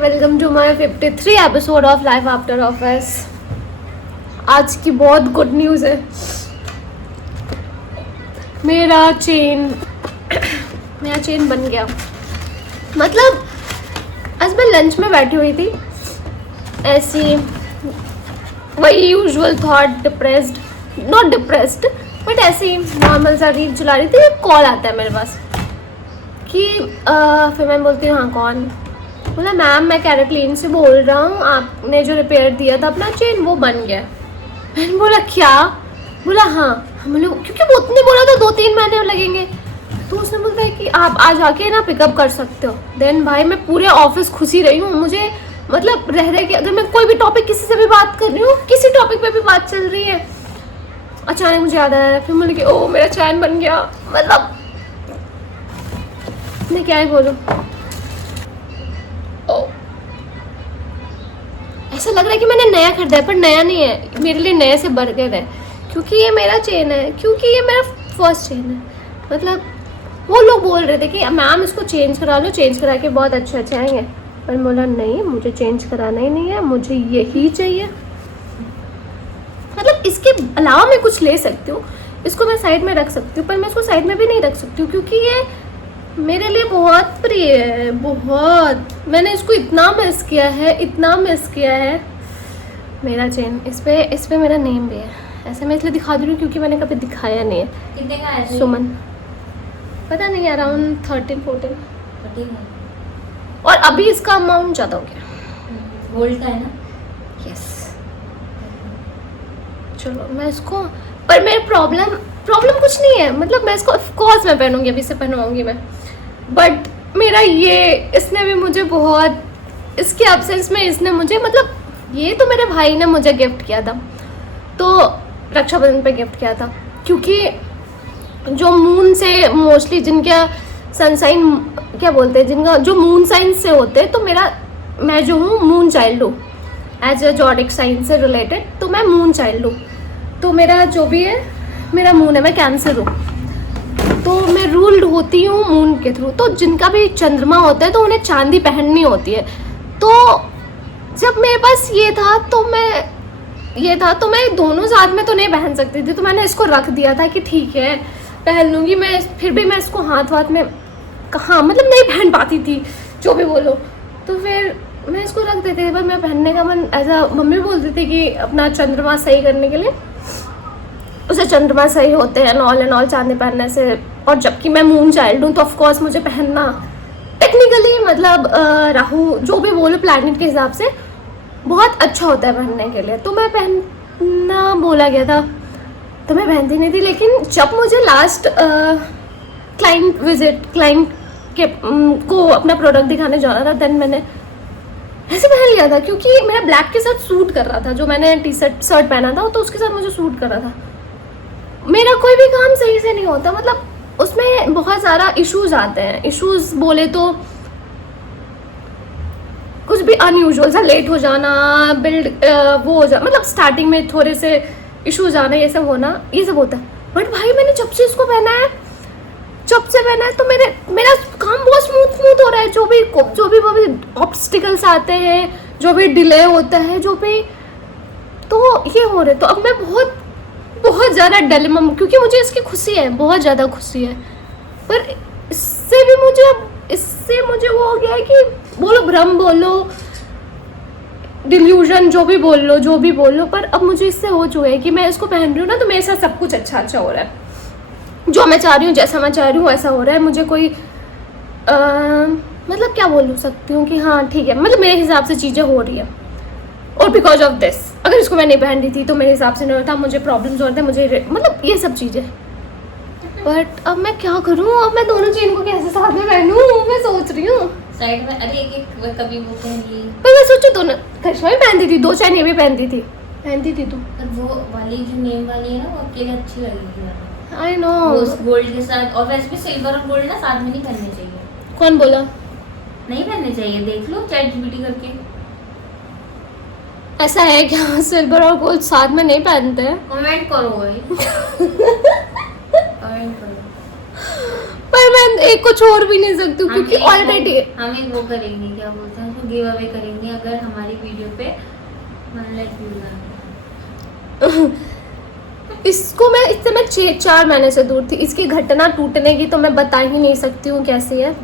Welcome to my 53 episode of life after office. आज की बहुत गुड न्यूज़ है। मेरा चेन बन गया। मतलब आज मैं लंच में बैठी हुई थी, ऐसी वही usual thought, depressed, not depressed but ऐसे ही नॉर्मल सा रील चला रही थी। कॉल आता है मेरे पास कि फिर मैं बोलती हूँ हाँ कौन। बोला मैम मैं कैरेक्लीन से बोल रहा हूँ, आपने जो रिपेयर दिया था अपना चेन वो बन गया। मैंने बोला क्या? बोला हाँ। हम लोग क्योंकि वो उसने बोला था 2-3 महीने लगेंगे, तो उसने बोलता है कि आप आज आके ना पिकअप कर सकते हो। देन भाई मैं पूरे ऑफिस खुशी रही हूँ। मुझे मतलब रह रहे कि अगर मैं कोई भी टॉपिक किसी से भी बात कर रही हूँ, किसी टॉपिक पे भी बात चल रही है, अचानक मुझे याद आया। फिर मुझे कि ओ मेरा चैन बन गया। मतलब मैं क्या ही बोलूँ। ऐसा लग रहा है कि मैंने नया खरीदा है, पर नया नहीं है, मेरे लिए नए से बर्गर है, क्योंकि ये मेरा चेन है, क्योंकि ये मेरा फर्स्ट चेन है। मतलब वो लोग बोल रहे थे कि मैम इसको चेंज करा लो, चेंज करा के बहुत अच्छे आएंगे। पर बोला नहीं, मुझे चेंज कराना ही नहीं है, मुझे यही चाहिए। मतलब इसके अलावा मैं कुछ ले सकती हूँ, इसको मैं साइड में रख सकती हूँ, पर मैं इसको साइड में भी नहीं रख सकती हूँ, क्योंकि ये मेरे लिए बहुत प्रिय है। बहुत मैंने इसको इतना मिस किया है, मेरा चेन। इस पे मेरा नेम भी है। ऐसे मैं इसलिए दिखा दे रही हूँ क्योंकि मैंने कभी दिखाया नहीं है। कितने का है? सुमन पता नहीं, अराउंड 13-14। और अभी इसका अमाउंट ज़्यादा हो गया। गोल्ड का है ना? यस। चलो मैं इसको, पर मेरे प्रॉब्लम कुछ नहीं है। मतलब मैं इसको ऑफकोर्स मैं पहनूंगी, अभी से पहनवाऊंगी मैं, बट मेरा इसने भी मुझे बहुत, इसके एब्सेंस में इसने मुझे, मतलब ये तो मेरे भाई ने मुझे गिफ्ट किया था, तो रक्षाबंधन पे गिफ्ट किया था। क्योंकि जो मून से मोस्टली जिनका सनसाइन क्या बोलते हैं, जिनका जो मून साइन से होते हैं, तो मैं जो हूँ मून चाइल्ड हूँ, एज अ जॉडिक साइन से रिलेटेड, तो मैं मून चाइल्ड हूँ। तो मेरा जो भी है, मेरा मून है, मैं कैंसर हूँ, तो मैं रूल्ड होती हूँ मून के थ्रू। तो जिनका भी चंद्रमा होता है तो उन्हें चांदी पहननी होती है। तो जब मेरे पास ये था तो मैं दोनों साथ में तो नहीं पहन सकती थी, तो मैंने इसको रख दिया था कि ठीक है पहन लूँगी मैं। फिर भी मैं इसको हाथ में कहाँ, मतलब नहीं पहन पाती थी, जो भी बोलो। तो फिर मैं इसको रख देती थी, पर मैं पहनने का मन ऐसा, मम्मी बोलती थी कि अपना चंद्रमा सही करने के लिए उसे चंद्रमा सही होते हैं एंड ऑल चांदी पहनने से। और जबकि मैं मून चाइल्ड हूँ तो ऑफकोर्स मुझे पहनना टेक्निकली, मतलब राहु जो भी बोलो प्लैनेट के हिसाब से बहुत अच्छा होता है पहनने के लिए। तो मैं पहनना बोला गया था तो मैं पहनती नहीं थी। लेकिन जब मुझे लास्ट क्लाइंट के को अपना प्रोडक्ट दिखाने जाना था, देन मैंने ऐसे पहन लिया था, क्योंकि मेरा ब्लैक के साथ सूट कर रहा था। जो मैंने शर्ट पहना था तो उसके साथ मुझे सूट कर रहा था। मेरा कोई भी काम सही से नहीं होता, मतलब उसमें बहुत सारा इश्यूज आते हैं। इश्यूज बोले तो कुछ भी अनयूजुअल सा लेट हो जाना, वो हो जाना, मतलब स्टार्टिंग में थोड़े से इश्यूज आना, ये सब होना, ये सब होता है। बट भाई मैंने जब से इसको पहना है तो मेरा काम बहुत स्मूथ हो रहा है। जो भी ऑब्स्टिकल्स आते हैं, जो भी डिले होता है, जो भी तो ये हो रहे, तो अब मैं बहुत ज़्यादा डिलेमा, क्योंकि मुझे इसकी खुशी है, बहुत ज़्यादा खुशी है, पर इससे मुझे वो हो गया है कि बोलो भ्रम, बोलो डिल्यूजन, जो भी बोल लो, पर अब मुझे इससे हो चुका है कि मैं इसको पहन रही हूँ ना, तो मेरे साथ सब कुछ अच्छा हो रहा है। जो मैं चाह रही हूँ, जैसा मैं चाह रही हूँ, ऐसा हो रहा है। मुझे कोई मतलब क्या बोल सकती हूँ कि हाँ ठीक है, मतलब मेरे हिसाब से चीज़ें हो रही है। और बिकॉज ऑफ दिस, अगर इसको मैं नहीं पहन रही थी तो मेरे हिसाब से नहीं होता, मुझे प्रॉब्लम्स होते, मुझे मतलब ये सब चीज़ें। बट अब मैं क्या करूँ? अब मैं दोनों चेन को कैसे साथ में पहनूँ, मैं सोच रही हूँ। साइड में, अरे एक कभी वो पहन ली। पर मैं सोचू दोनों, करिश्मा भी पहनती थी, 2 चेन ये भी पहनती थी तू। पर वो वाली जो नेम वाली है ना, वो अकेले अच्छी लगेगी। आई नो, उस गोल्ड के साथ। और वैसे भी सिल्वर और गोल्ड ना साथ में नहीं पहनने चाहिए। कौन बोला? नहीं पहनने चाहिए, देख लो ChatGPT करके। ऐसा है क्या? सिल्वर और गोल्ड साथ में नहीं पहनते हैं? कमेंट करो भाई। कमेंट करो। पर मैं एक को छोड़ भी नहीं सकती हूँ क्योंकि ऑलरेडी हम एक वो करेंगे, क्या बोलते हैं उसको, गिव अवे करेंगे अगर हमारी वीडियो पे 1 लाख व्यूज आए। इसको मैं इससे मैं 4 महीने से दूर थी। इसकी घटना टूटने की तो मैं बता ही नहीं सकती हूँ कैसी है,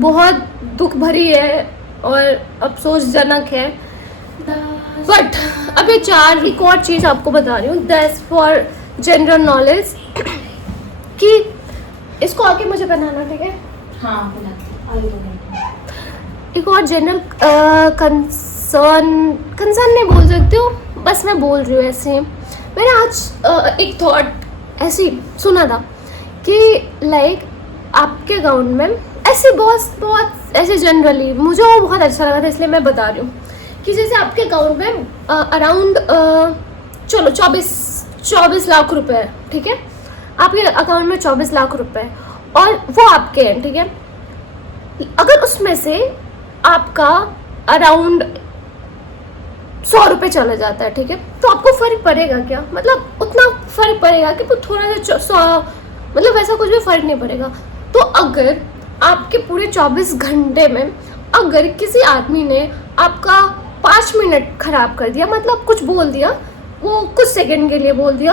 बहुत दुख भरी है और अफसोसजनक है। बट अभी 4 एक और चीज़ आपको बता रही हूँ, दैट्स फॉर जनरल नॉलेज, कि इसको आके मुझे बनाना, ठीक है? हाँ बनाते आगे। एक और जनरल कंसर्न नहीं बोल सकती हूँ, बस मैं बोल रही हूँ ऐसे। मैंने आज एक थॉट ऐसी सुना था कि लाइक आपके अकाउंट में ऐसे बहुत ऐसे जनरली मुझे वो बहुत अच्छा लगा था, इसलिए मैं बता रही हूँ कि जैसे आपके अकाउंट में अराउंड चलो 24 लाख रुपए है, ठीक है? आपके अकाउंट में 24 लाख रुपए है और वो आपके हैं, ठीक है? अगर उसमें से आपका अराउंड 100 रुपये चला जाता है, ठीक है, तो आपको फर्क पड़ेगा क्या? मतलब उतना फर्क पड़ेगा कि थोड़ा सा 100, मतलब वैसा कुछ भी फर्क नहीं पड़ेगा। तो अगर आपके पूरे 24 घंटे में अगर किसी आदमी ने आपका 5 मिनट खराब कर दिया, मतलब कुछ बोल दिया, वो कुछ सेकंड के लिए बोल दिया,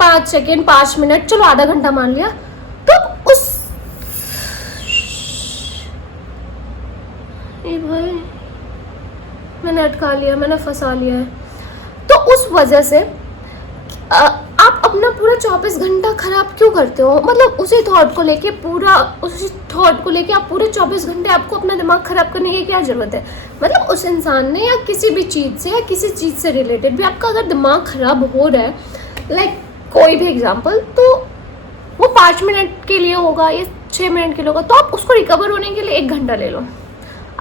5 सेकंड 5 मिनट, चलो आधा घंटा मान लिया, तो उस भाई मैंने अटका लिया, मैंने फंसा लिया है। तो उस वजह से आप अपना पूरा 24 घंटा खराब क्यों करते हो? मतलब उसी थॉट को लेके आप पूरे 24 घंटे आपको अपना दिमाग खराब करने की क्या जरूरत है? मतलब उस इंसान ने या किसी भी चीज़ से या किसी चीज़ से रिलेटेड भी आपका अगर दिमाग खराब हो रहा है, लाइक कोई भी एग्जाम्पल, तो वो 5 मिनट के लिए होगा या 6 मिनट के लिए होगा, तो आप उसको रिकवर होने के लिए 1 घंटा ले लो,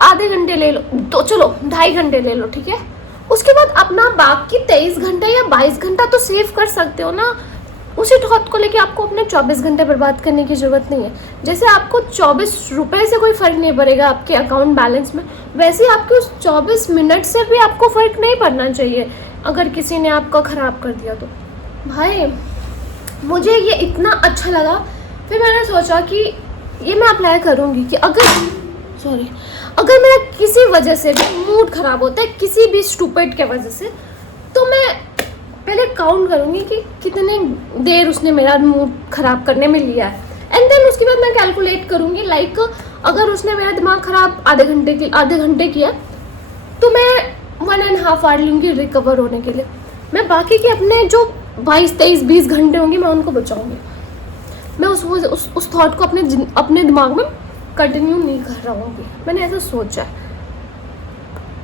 आधे घंटे ले लो, तो चलो 2.5 घंटे ले लो, ठीक है? उसके बाद अपना बाकी 23 घंटा या 22 घंटा तो सेव कर सकते हो ना। उसी थॉट को लेके आपको अपने 24 घंटे बर्बाद करने की ज़रूरत नहीं है। जैसे आपको 24 रुपये से कोई फ़र्क नहीं पड़ेगा आपके अकाउंट बैलेंस में, वैसे ही आपके उस 24 मिनट से भी आपको फ़र्क नहीं पड़ना चाहिए अगर किसी ने आपका ख़राब कर दिया तो। भाई मुझे ये इतना अच्छा लगा, फिर मैंने सोचा कि ये मैं अप्लाई करूँगी कि अगर मेरा किसी वजह से भी मूड ख़राब होता है, किसी भी स्टूपिड के वजह से, तो मैं पहले काउंट करूँगी कि कितने देर उसने मेरा मूड ख़राब करने में लिया है, एंड देन उसके बाद मैं कैलकुलेट करूँगी, लाइक अगर उसने मेरा दिमाग ख़राब आधे घंटे किया तो मैं 1.5 आवर लूँगी रिकवर होने के लिए। मैं बाकी के अपने जो 22, 23, 20 घंटे होंगे मैं उनको बचाऊँगी। मैं उस थॉट को अपने दिमाग में कंटिन्यू नहीं कर रहा हूँ, मैंने ऐसा सोचा है।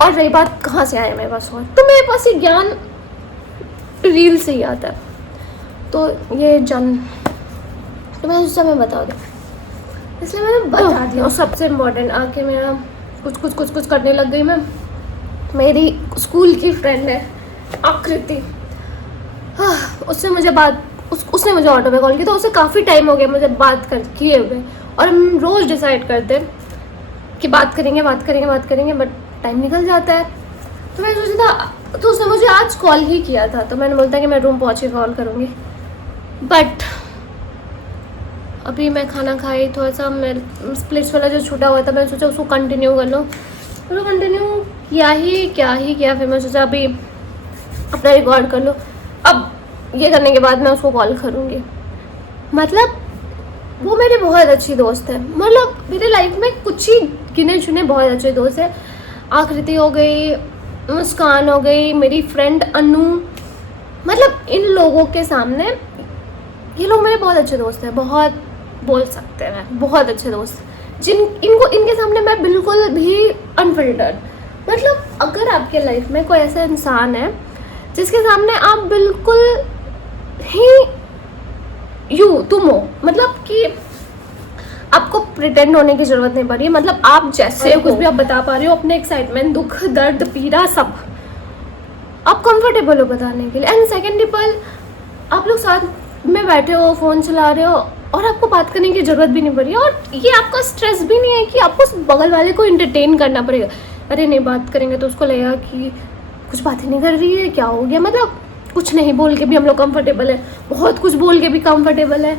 और रही बात कहाँ से आया मेरे पास, और तो मेरे पास ये ज्ञान रील से ही आता है, तो ये तो मैं उस समय बता दूँ, इसलिए मैंने बता दिया। और सबसे इम्पोर्टेंट आके मेरा कुछ करने लग गई मैं। मेरी स्कूल की फ्रेंड है आकृति, उसने मुझे ऑटो पे कॉल की, तो उसे काफ़ी टाइम हो गया मुझे बात किए हुए, और हम रोज़ डिसाइड करते हैं कि बात करेंगे, बट टाइम निकल जाता है। तो मैंने सोचा था, तो उसने मुझे आज कॉल ही किया था, तो मैंने बोलता कि मैं रूम पहुँच के कॉल करूँगी, बट अभी मैं खाना खाई, थोड़ा सा मैं स्प्लिट्स वाला जो छूटा हुआ था, मैंने सोचा उसको कंटिन्यू कर लूँ, तो कंटिन्यू किया। फिर मैं सोचा अभी अपना रिकॉर्ड कर लो। अब ये करने के बाद मैं उसको कॉल करूँगी। मतलब वो मेरी बहुत अच्छी दोस्त है, मतलब मेरे लाइफ में कुछ ही गिने चुने बहुत अच्छे दोस्त हैं। आकृति हो गई, मुस्कान हो गई, मेरी फ्रेंड अनु, मतलब इन लोगों के सामने ये लोग मेरे बहुत अच्छे दोस्त हैं, बहुत बोल सकते हैं, मैं बहुत अच्छे दोस्त इनके सामने मैं बिल्कुल भी अनफिल्टर्ड। मतलब अगर आपके लाइफ में कोई ऐसा इंसान है जिसके सामने आप बिल्कुल ही तुम हो, मतलब कि आपको प्रिटेंड होने की ज़रूरत नहीं पड़ी, मतलब आप जैसे कुछ भी आप बता पा रहे हो, अपने एक्साइटमेंट, दुख, दर्द, पीड़ा, सब आप कंफर्टेबल हो बताने के लिए। एंड सेकेंड आप लोग साथ में बैठे हो, फ़ोन चला रहे हो, और आपको बात करने की ज़रूरत भी नहीं पड़ी, और ये आपका स्ट्रेस भी नहीं है कि आपको उस बगल वाले को इंटरटेन करना पड़ेगा। अरे नहीं, बात करेंगे तो उसको लगेगा कि कुछ बातें नहीं कर रही है, क्या हो गया। मतलब कुछ नहीं बोल के भी हम लोग कंफर्टेबल है, बहुत कुछ बोल के भी कंफर्टेबल है।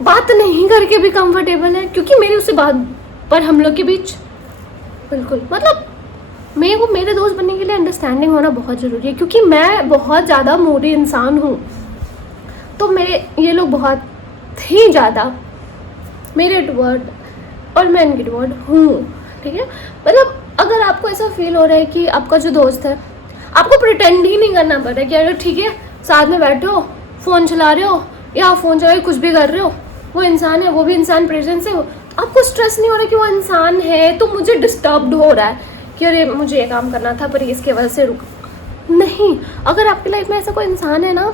बात नहीं करके भी कंफर्टेबल है, क्योंकि मेरी उससे बात पर हम लोग के बीच बिल्कुल मतलब मेरे को मेरे दोस्त बनने के लिए अंडरस्टैंडिंग होना बहुत ज़रूरी है, क्योंकि मैं बहुत ज़्यादा मूडी इंसान हूँ। तो मेरे ये लोग बहुत ही ज़्यादा मेरे टुवर्ड और मैं इनके टुवर्ड हूँ, ठीक है। मतलब अगर आपको ऐसा फील हो रहा है कि आपका जो दोस्त है, आपको प्रिटेंड ही नहीं करना पड़ रहा है कि अगर ठीक है साथ में बैठे हो, फ़ोन चला रहे हो या फ़ोन चला के कुछ भी कर रहे हो, वो इंसान है, वो भी इंसान प्रेजेंस है, आपको स्ट्रेस नहीं हो रहा कि वो इंसान है तो मुझे डिस्टर्ब्ड हो रहा है कि अरे मुझे ये काम करना था पर इसके वजह से रुक नहीं। अगर आपकी लाइफ में ऐसा कोई इंसान है ना,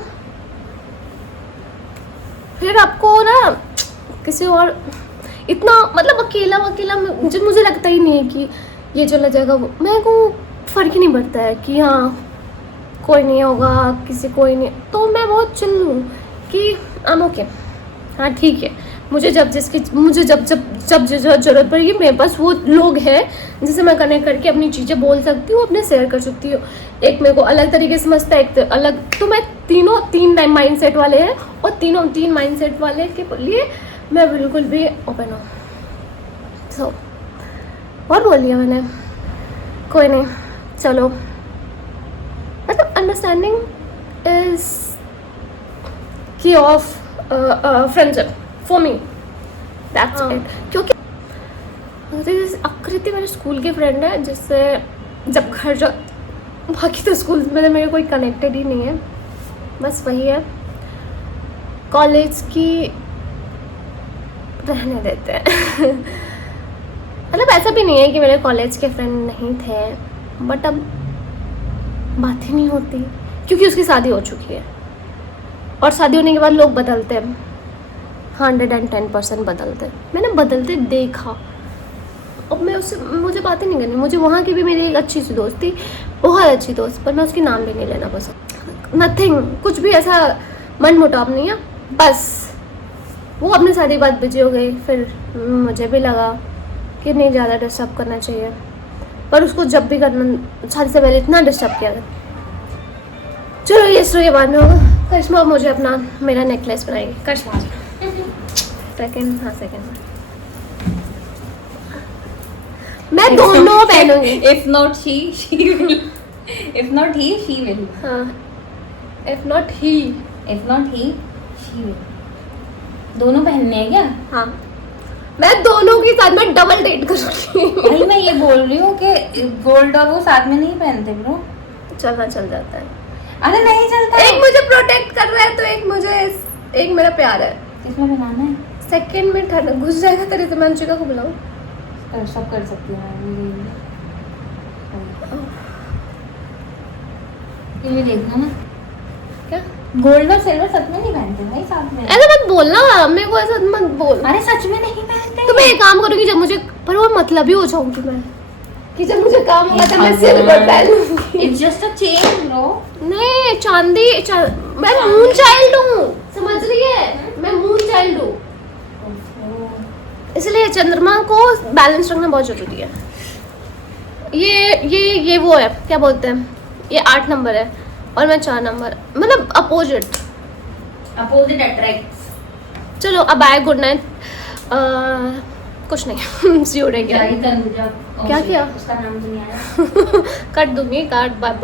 फिर आपको ना किसी और इतना मतलब अकेला मुझे लगता ही नहीं है कि ये चला जाएगा वो, मेरे को फ़र्क ही नहीं पड़ता है कि हाँ कोई नहीं होगा, किसी कोई नहीं, तो मैं बहुत चिल हूँ कि आई ओके, हाँ ठीक है। मुझे जब ज़रूरत पड़ेगी मेरे पास वो लोग हैं जिससे मैं कनेक्ट करके अपनी चीज़ें बोल सकती हूँ, अपने शेयर कर सकती हूँ। एक मेरे को अलग तरीके से समझता है, एक अलग, तो मैं तीन माइंडसेट वाले हैं और तीन माइंडसेट वाले के लिए मैं बिल्कुल भी ओपन हूँ। सो बहुत बोल लिया मैंने, कोई नहीं, चलो। मतलब अंडरस्टैंडिंग इज की of friendship for me, that's it. क्योंकि आकृति मेरे स्कूल की फ्रेंड है जिससे जब घर जा, बाकी तो स्कूल में मेरे कोई कनेक्टेड ही नहीं है, बस वही है। कॉलेज की रहने देते हैं मतलब ऐसा भी नहीं है कि मेरे कॉलेज के फ्रेंड नहीं थे, बट अब बात ही नहीं होती क्योंकि उसकी शादी हो चुकी है, और शादी होने के बाद लोग बदलते हैं, 110% बदलते हैं। मैंने बदलते देखा, अब मैं उससे मुझे बातें नहीं करनी। मुझे वहाँ की भी मेरी एक अच्छी सी दोस्त थी, बहुत अच्छी दोस्त, पर मैं उसकी नाम भी नहीं लेना पसंद। नथिंग, कुछ भी ऐसा मन मुटाव नहीं है, बस वो अपनी शादी के बाद बिजी हो गई। फिर मुझे भी लगा कि नहीं ज़्यादा डिस्टर्ब करना चाहिए, पर उसको जब भी करना शादी से पहले इतना डिस्टर्ब किया था। चलो ये स्टोरी बाद में होगा। करिश्मा मुझे अपना मेरा नेकलेस बनाएगी। करिश्मा सेकंड, हाँ सेकंड मैं दोनों पहनूंगी। If not she will. If not he, she will. हाँ, if not he, she will. दोनों पहनने हैं क्या? हाँ मैं दोनों के साथ में डबल डेट करूंगी। भाई मैं ये बोल रही हूँ कि गोल्ड और वो साथ में नहीं पहनते ब्रो। चलना चल जाता है। अरे नहीं चलता। एक मुझे प्रोटेक्ट कर रहा है तो एक मेरा प्यार है। किसमें बनाना है? सेकंड में ठंड घुस जाएगा तेरे से। मैं अंशिका को बुलाऊं? सब कर सकती हूँ मैं। ये देखना ना क्या गोल्ड और सिल्वर सच में नहीं पहनते भाई साथ में। ऐसा मत बोलना, मेरे को ऐसा मत बोल। अरे सच में नहीं पहनते। तो मैं एक काम करूंगी, जब मुझे पर वो मतलब ही हो जाऊंगी मैं कि जब मुझे काम होगा तब मैं सिल्वर पहन लूंगी। It's just a chain bro. नहीं चांदी मैं मून चाइल्ड हूँ, समझ रही है? मैं मून चाइल्ड हूँ, इसलिए चंद्रमा को बैलेंस रखना बहुत जरूरी है। ये वो है, क्या बोलते हैं, ये 8 नंबर है और मैं 4 नंबर, मतलब अपोजिट अट्रैक्ट्स। चलो अब बाय, गुड नाइट। कुछ नहीं सी उड़ेगी। क्या क्या किया? उसका नाम तो नहीं आया। कट दूंगी, काट बाय।